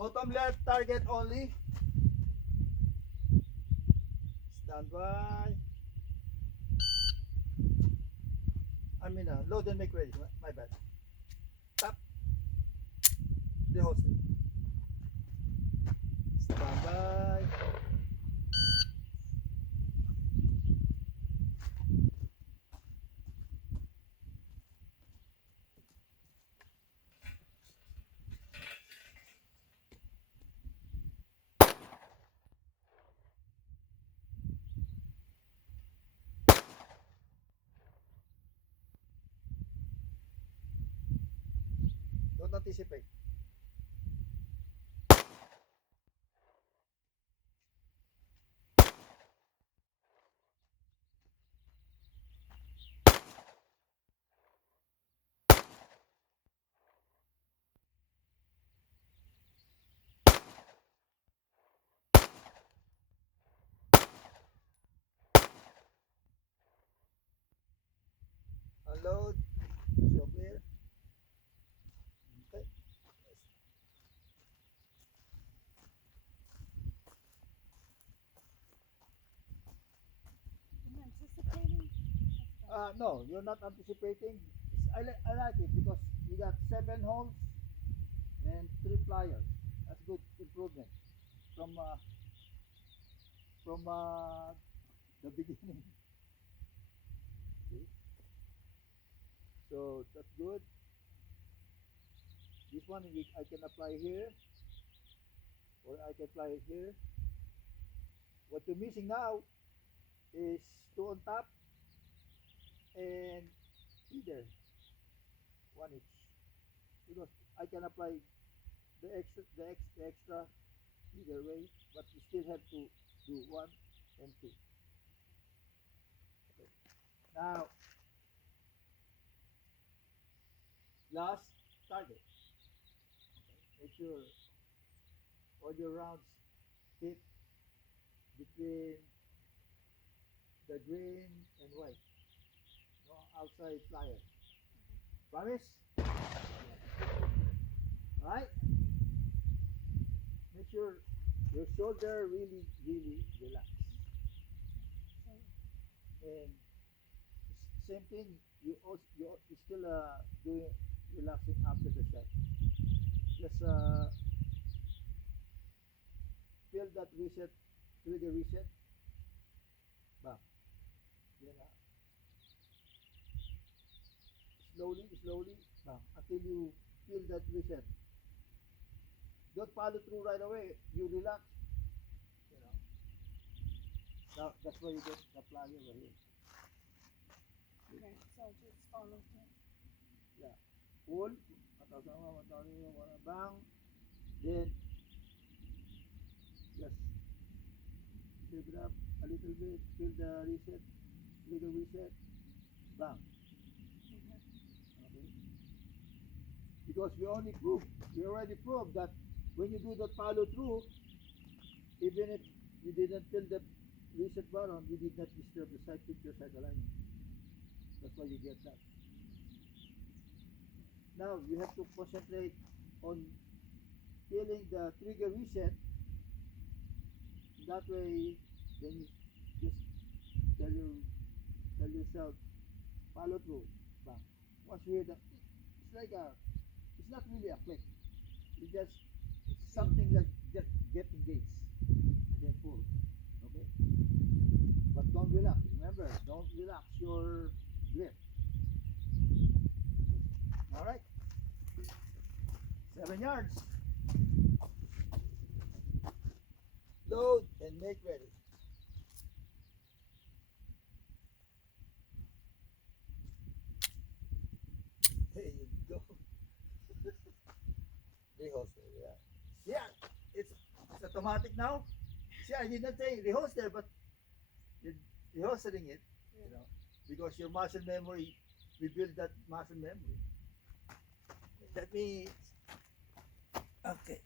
Bottom left target only. Stand by. Load and make ready. My bad. Tap. The holster. Stand by. Don't anticipate. Unload. Show clear. Okay. I'm anticipating. No, you're not anticipating. I like it because you got 7 holes and 3 pliers. That's good improvement from the beginning. See? So that's good. This one I can apply here, or I can apply it here. What you're missing now is 2 on top and either one each, because I can apply the extra either way, but you still have to do 1 and 2. Okay. Now, last target. Okay. Make sure all your rounds hit between the green and white. No outside flyer. Promise? Alright? Make sure your shoulder really, really relax. And same thing, you still doing relaxing after the shot. Just feel that reset, trigger reset. Bam. Then slowly, bam, until you feel that reset. Don't follow through right away. You relax. You know. Now that's why you get the flyer over here. Okay, so just follow through. Yeah. Pull. Bang. Then just lift it up a little bit. Feel the reset. Trigger reset. Bang. Okay. Because we already proved that when you do that follow through, even if you didn't feel the reset button, you did not disturb the side picture side alignment. That's why you get that. Now you have to concentrate on feeling the trigger reset. That way, then you just tell yourself follow through. Bang. Once you hear that, it's not really a click. It's just something like just get engaged, then pull. Okay. But don't relax. Remember, don't relax your grip. All right. 7 yards. Load and make ready. There you go. Reholster, yeah. Yeah, it's automatic now. See, I did not say reholster, but you're reholstering it, you know, because your muscle memory, we build that muscle memory. Let me, okay.